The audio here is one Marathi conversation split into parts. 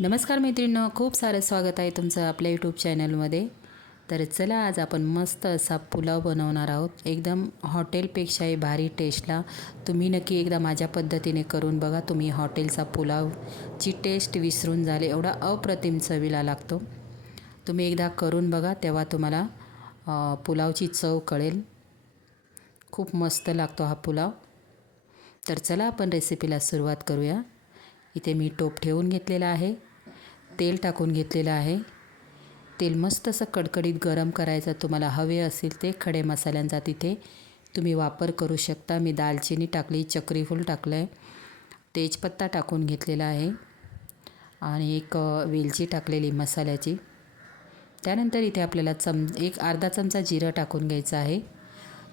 नमस्कार मैत्रिणींनो खूप सारं स्वागत आहे तुमचं आपल्या यूट्यूब चॅनलमध्ये तर चला आज आपण मस्त असा पुलाव बनवणार आहोत. एकदम हॉटेलपेक्षाही भारी टेस्टला तुम्ही नक्की एकदा माझ्या पद्धतीने करून बघा. तुम्ही हॉटेलचा पुलावची टेस्ट विसरून झाले एवढा अप्रतिम चवीला लागतो. तुम्ही एकदा करून बघा तेव्हा तुम्हाला पुलावची चव कळेल. खूप मस्त लागतो हा पुलाव. तर चला आपण रेसिपीला सुरुवात करूया. इथे मी टोप ठेवून घेतलेला आहे तेल टाकून घेतलेलं आहे. तेल मस्त असं कडकडीत गरम करायचं तुम्हाला हवे असेल ते खडे मसाल्यांचा तिथे तुम्ही वापर करू शकता. मी दालचिनी टाकली चक्रीफूल टाकलं आहे तेजपत्ता टाकून घेतलेला आहे आणि एक वेलची टाकलेली मसाल्याची. त्यानंतर इथे आपल्याला चम एक अर्धा चमचा जिरं टाकून घ्यायचं आहे.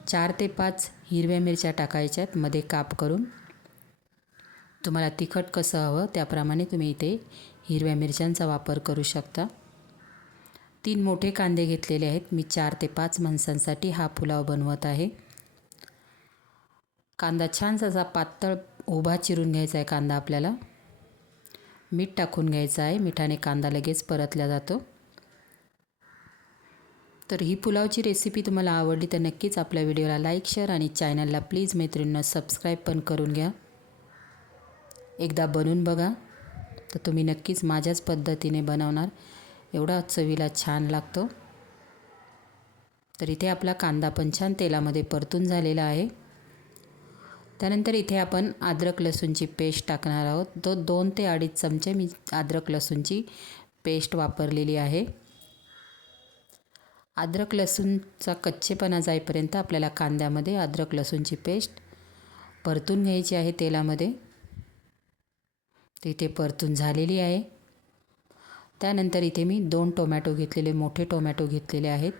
चार ते पाच हिरव्या मिरच्या टाकायच्या आहेत मध्ये काप करून. तुम्हाला तिखट कसं हवं त्याप्रमाणे तुम्ही इथे हिरव्या मिरच्यांचा वापर करू शकता. तीन मोठे कांदे घेतलेले आहेत. मी चार ते पाच माणसांसाठी हा पुलाव बनवत आहे. कांदा छानसा असा पातळ उभा चिरून घ्यायचा आहे कांदा आपल्याला. मीठ टाकून घ्यायचं आहे. मिठाने कांदा लगेच परतला जातो. तर ही पुलावची रेसिपी तुम्हाला आवडली तर नक्कीच आपल्या व्हिडिओला लाईक शेअर आणि चॅनलला प्लीज मैत्रिणींना सबस्क्राईब पण करून घ्या. एकदा बनवून बघा. तर तुम्ही नक्कीच माझ्याच पद्धतीने बनवणार. एवढा चवीला छान लागतो. तर इथे आपला कांदा पण छान तेलामध्ये परतून झालेला आहे. त्यानंतर इथे आपण अद्रक लसूणची पेस्ट टाकणार आहोत. तो दोन ते अडीच चमचे मी अद्रक लसूणची पेस्ट वापरलेली आहे. अद्रक लसूणचा कच्चेपणा जाईपर्यंत आपल्याला कांद्यामध्ये अद्रक लसूणची पेस्ट परतून घ्यायची आहे तेलामध्ये. इथे परतून झालेली आहे. त्यानंतर इथे मी दोन टोमॅटो घेतलेले मोठे टोमॅटो घेतलेले आहेत.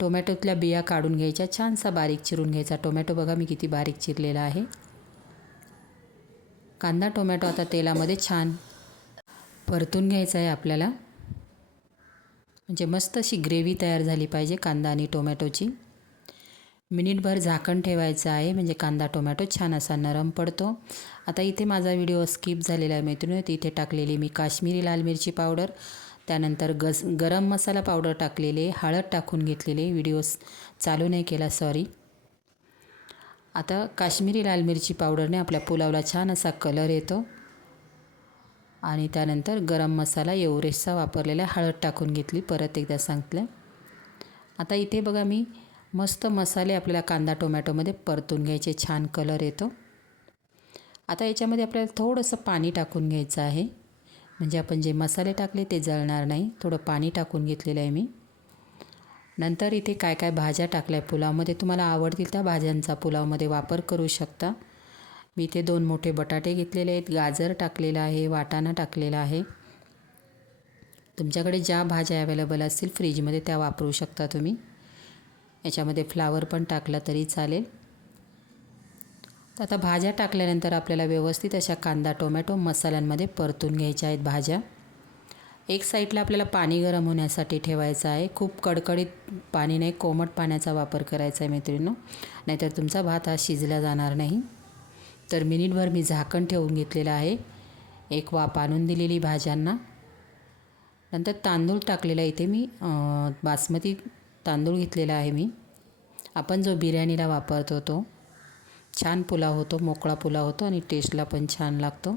टोमॅटोतल्या बिया काढून घ्यायच्या छानसा बारीक चिरून घ्यायचा. टोमॅटो बघा मी किती बारीक चिरलेला आहे. कांदा टोमॅटो आता तेलामध्ये छान परतून घ्यायचा आहे आपल्याला. म्हणजे मस्त अशी ग्रेव्ही तयार झाली पाहिजे कांदा आणि टोमॅटोची. मिनिटभर झाकण ठेवायचं आहे म्हणजे कांदा टोमॅटो छान असा नरम पडतो. आता इथे माझा व्हिडिओ स्किप झालेला आहे मैत्रिणी इथे टाकलेली मी काश्मीरी लाल मिरची पावडर त्यानंतर गस गरम मसाला पावडर टाकलेले हळद टाकून घेतलेले व्हिडिओ चालू नाही केला सॉरी. आता काश्मीरी लाल मिरची पावडरने आपल्या पुलावला छान असा कलर येतो. आणि त्यानंतर गरम मसाला एवरेस्टचा वापरलेला हळद टाकून घेतली परत एकदा सांगितलं आता इथे बघा मी मस्त मसाले आपल्याला कांदा टोमॅटोमध्ये परतून घ्यायचे छान कलर येतो. आता याच्यामध्ये आपल्याला थोडंसं पाणी टाकून घ्यायचं आहे. म्हणजे आपण जे मसाले टाकले ते जळणार नाही. थोडं पाणी टाकून घेतलेलं आहे मी. नंतर इथे काय काय भाज्या टाकल्या पुलावमध्ये. तुम्हाला आवडतील त्या भाज्यांचा पुलावमध्ये वापर करू शकता. मी इथे दोन मोठे बटाटे घेतलेले आहेत. गाजर टाकलेलं आहे. वाटाणा टाकलेला आहे. तुमच्याकडे ज्या भाज्या अवेलेबल असतील फ्रीजमध्ये त्या वापरू शकता तुम्ही. याच्यामध्ये फ्लावर पण टाकला तरी चालेल. तर आता भाज्या टाकल्यानंतर आपल्याला व्यवस्थित अशा कांदा टोमॅटो मसाल्यांमध्ये परतून घ्यायच्या आहेत भाज्या. एक साईडला आपल्याला पाणी गरम होण्यासाठी ठेवायचं आहे. खूप कडकडीत पाणी नाही कोमट पाण्याचा वापर करायचा आहे मैत्रिणींनो. नाहीतर तुमचा भात हा शिजला जाणार नाही. तर मिनिटभर मी झाकण ठेवून घेतलेलं आहे. एक वाफ आणून दिलेली भाज्यांना. नंतर तांदूळ टाकलेला इथे मी. बासमती तांदूळ घेतलेला आहे मी. आपण जो बिर्याणीला वापरतो तो छान पुलाव होतो मोकळा पुलाव होतो आणि टेस्टला पण छान लागतो.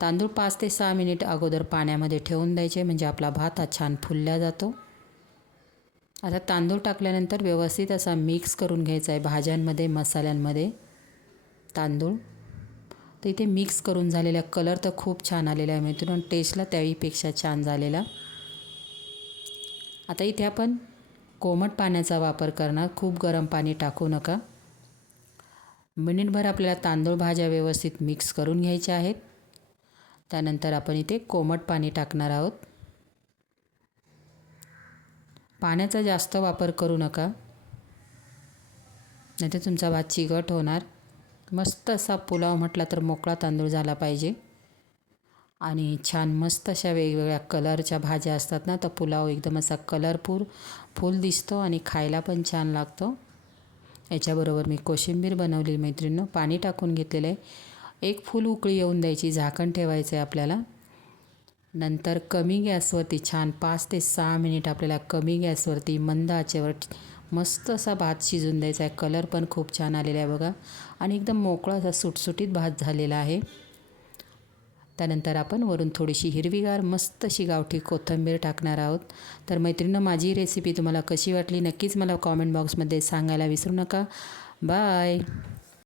तांदूळ पाच ते सहा मिनिट अगोदर पाण्यामध्ये ठेवून द्यायचे म्हणजे आपला भात हा छान फुलला जातो. आता तांदूळ टाकल्यानंतर व्यवस्थित असा मिक्स करून घ्यायचा आहे भाज्यांमध्ये मसाल्यांमध्ये तांदूळ. तर इथे मिक्स करून झालेला कलर तर खूप छान आलेला आहे मित्रांनो टेस्टला त्याहीपेक्षा छान झालेला. आता इथे आपण कोमट पाण्याचा वापर करणार. खूप गरम पाणी टाकू नका. मिनिटभर आपल्याला तांदूळ भाज्या व्यवस्थित मिक्स करून घ्यायच्या आहेत. त्यानंतर आपण इथे कोमट पाणी टाकणार आहोत. पाण्याचा जास्त वापर करू नका. नाहीतर तुमचा भात चिकट होणार. मस्त असा पुलाव म्हटला तर मोकळा तांदूळ झाला पाहिजे. आणि छान मस्त अशा वेगवेगळ्या कलरच्या भाज्या असतात ना तर पुलाव एकदम असा कलरफुल फुल दिसतो आणि खायला पण छान लागतो. याच्याबरोबर मी कोशिंबीर बनवली मैत्रिणीनं पाणी टाकून घेतलेलं आहे. एक फुल उकळी येऊन द्यायची झाकण ठेवायचं आहे आपल्याला. नंतर कमी गॅसवरती छान पाच ते सहा मिनिट आपल्याला कमी गॅसवरती मंद आचेवर मस्त असा भात शिजून द्यायचा आहे. कलर पण खूप छान आलेला आहे बघा. आणि एकदम मोकळा असा सुटसुटीत भात झालेला आहे. त्यानंतर आपण वरून थोडीशी हिरवीगार मस्त अशी गावठी कोथिंबीर टाकणार आहोत. तर मैत्रिणीनं माझी रेसिपी तुम्हाला कशी वाटली नक्कीच मला कॉमेंट बॉक्समध्ये सांगायला विसरू नका. बाय